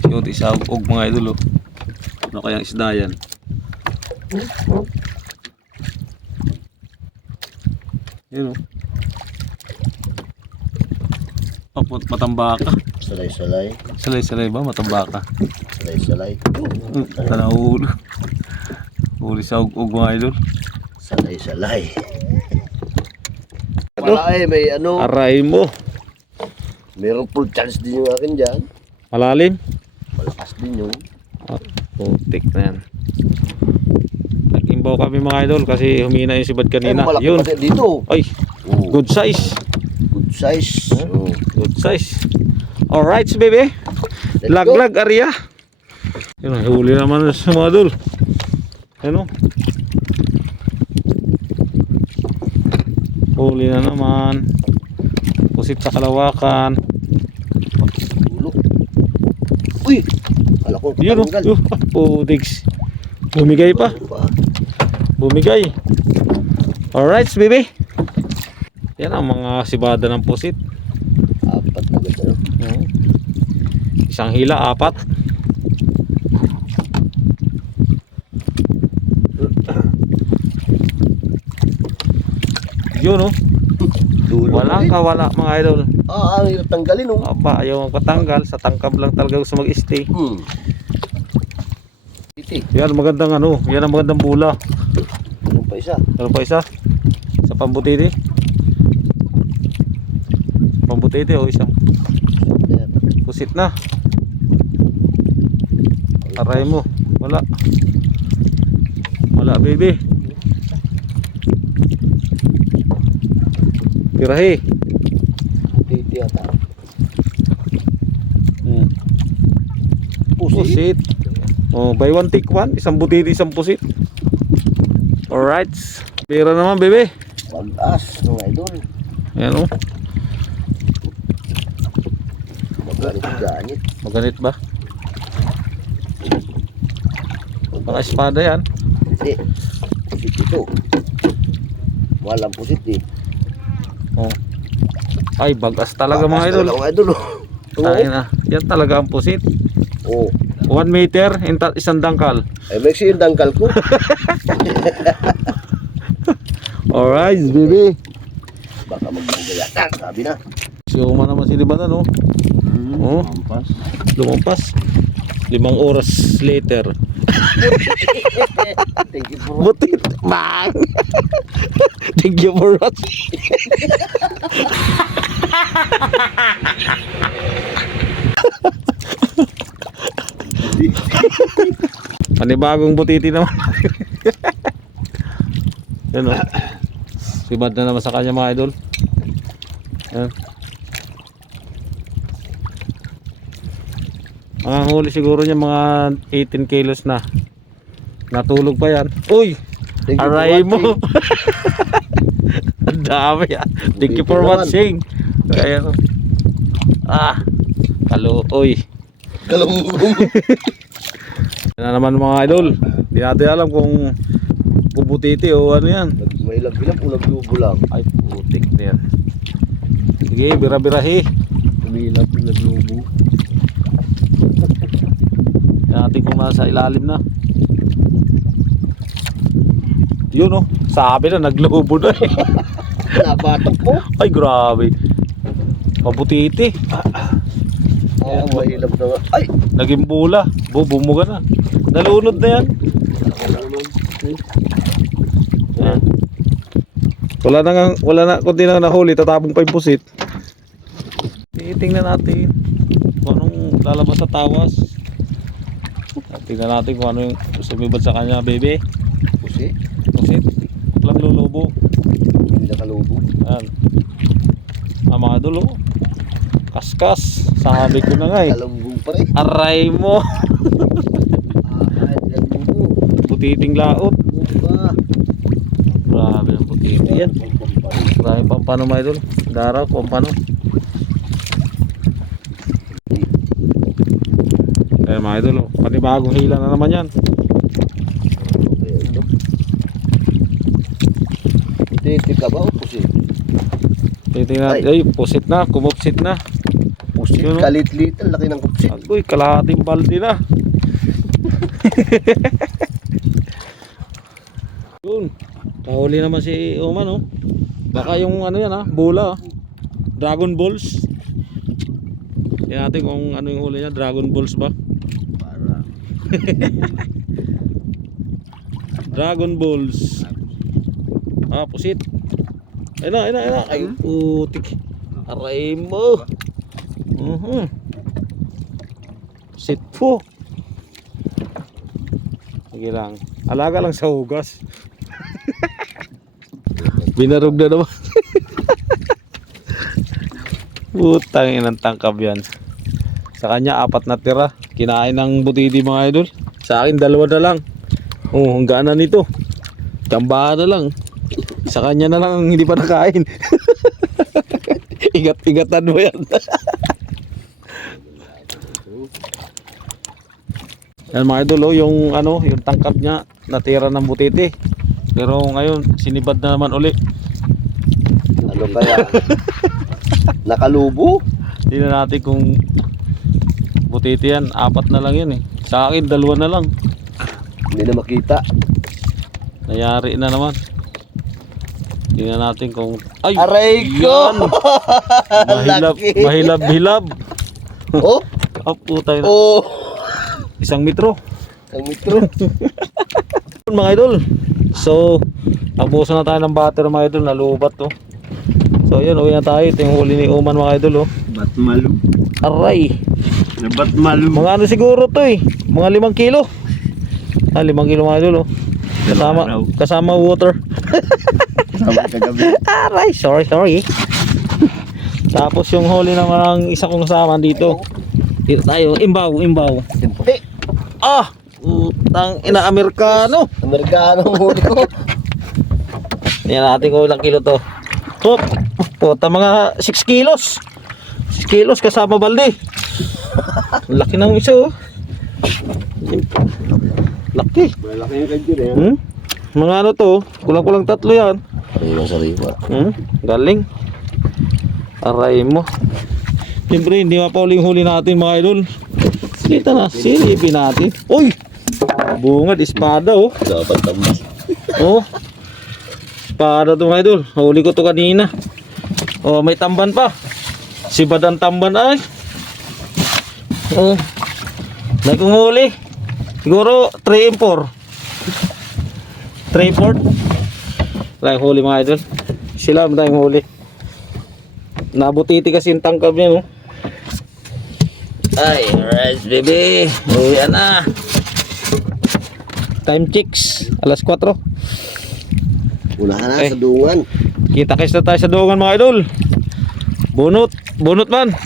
Siyot isa og mga idol oh. Ano kayang isda yan? Yun oh. Oh, matambaka. Salay-salay. Salay-salay ba? Matambaka. Salay-salay. Tanahul. Huli sa og mga idol. Salay-salay. Wala may ano. Aray mo. Merong full chance din yung akin dyan. Malalim. Malakas din yung. Putik na yan. Nag-imbaw kami mga idol kasi humina yung sibad kanina. Malaki Yun. pa dito. Ay, good size. Good size. Good size. Alright baby. Laglag area. Yun, huli naman sa mga idol. Ano? Huli na naman. Pusit sa kalawakan. Ulo. Uy! Kala ko Yun o. Putiks. Bumigay pa. Bumigay. Alright baby. Yan ang mga sibada ng pusit. Apat na ganda. Isang hila, apat. Yun oh. Walang kawala mga idol. Ang hirap tanggalin oh. Aba, ayaw magpatanggal. Sa tangkab lang talaga gusto mag-stay. Yan magandang ano. Yan ang magandang bula. Meron pa isa. Meron pa isa. Sa pambutiti. Pambutiti o isang pusit na. Aray mo. Wala. Wala baby. Pirahe. Titi ata. Pusit. Oh, buy one take one. Isang butiti, isang pusit. Alright. Pira naman bebe. Pag-as mga idol. Ayan o. Maganit. Maganit ba? Mga espada yan. Hindi. Pusit ito. Walang pusit eh. Oh. Ay, bagas talaga mga idol. Mga idol. Tayo na. Yan talaga ang pusit. Oh. 1 meter, isang dangkal. Ay, may yung dangkal ko. Alright, baby. Baka magbangayatan, sabi na. Suma naman si Libanan, no? Oh, lumampas. 5 oras later. Thank you for Butit. Bang! Thank you for watching. Panibagong butiti naman. Yan o. Sibad na naman sa kanya mga idol. Yan. Mga huli siguro niya mga 18 kilos na. Natulog pa yan. Uy! Aray mo! Ang dami ah. Thank you for watching. Ayan o. Kaluoy. Galunggong. Yan na naman mga idol. Hindi natin alam kung butiti o ano yan. May ilang ulang lubo lang. Ay putik na yan. Sige, bira-birahi. Umilap yung naglubo. Yan natin kung nasa ilalim na. Yun o. Sabi na naglubo na eh. Nabatok po. Ay grabe. Pabutiti. Oo, mahilap na nga. Ay! Naging bula. Bumuga na. Nalunod na yan. Yan. Wala na, kundi lang nahuli, tatapong pa yung pusit. Tingnan natin kung anong lalabas sa tawas. Tingnan natin kung ano yung sumibad sa kanya, baby. Pusi? Pusit. Lang lulubo. Hindi nakalubo. Yan. Mga dulo. Kaskas. Sabi ko na nga eh. Galunggong pa rin. Aray mo. Ay, naglubo. Butiting laot. Ba? Grabe ang butiti yan. Grabe pampano mga idol. Daraw, pampano. Kaya mga idol, panibagong hila na naman yan. Titi ka ba o pusi? Titingnan, ay pusit na, kumupsit na. Pusi Yun, oh. Kalit-lit, ang laki ng kupsit. Agoy, kalahating balde na. Yun. Kahuli naman si Oman, oh. Baka yung ano yan, bola. Dragon Balls. Tingnan natin kung ano yung huli niya. Dragon Balls ba? Para. Dragon Balls. Pusit. Ayun na. Ay, putik. Aray mo. Pusit po. Sige lang. Alaga lang sa hugas. Binarog na naman. Putang inang tangkab yan. Sa kanya 4 na tira. Kinain ng butiti mga idol. Sa akin 2 na lang. Hanggaan na nito. Kambahan na lang. Sa kanya na lang hindi pa nakain. Igat-igatan mo yan. Yan mga idol, yung yung tangkap niya natira ng butiti. Pero ngayon sinibad na naman uli. Ano kaya? Nakalubo? Tingnan natin kung butiti yan. 4 na lang yan eh. Sa akin 2 na lang. Hindi na makita. Nayari na naman. Tingnan natin kung... Ay! Aray ko! Yan! Laki. Mahilab-hilab. Oh? Putay na. Oh! 1 metro. Ang mitro. Mga idol. So, nabuso na tayo ng butter mga idol. Nalubat to. So, yun. Uwi na tayo. Ito yung huli ni Oman mga idol. Batmalu. Aray! Batmalu. Mga ano siguro to eh. Mga 5 kilo. 5 kilo mga idol. Kasama water. Sama kagabi. Aray! Sorry. Tapos yung huli naman ng isa kong kasama dito. Dito tayo. Imbaw. Siyempre. Utang ina Amerikano. Amerikano ang huli ko. Tingnan natin kung ilang kilo to. Hop! Puta mga 6 kilos. 6 kilos kasama balde. Laki ng isa oh. Laki. Malaki yung kanjur eh. Mga ano to, kulang-kulang 3 yan. Sariwa. Galing. Aray mo. Siyempre hindi mapauling huli natin mga idol. Kita na, silipin natin. Uy! Bungad, espada oh. Dapat tambas. Oh. Espada to mga idol. Huli ko to kanina. Oh, may tamban pa. Si Badan tamban ay. Oh. May kong huli. Siguro 3 and 4. 3/4. Tayong huli mga idol. Sila mo tayong huli. Nabutiti kasi yung tangkab niya no. Ay, alright baby. Uwi na. Time checks. Alas 4. Wala ka na sa dungan. Kita-kits na tayo sa doongan mga idol. Bunot man.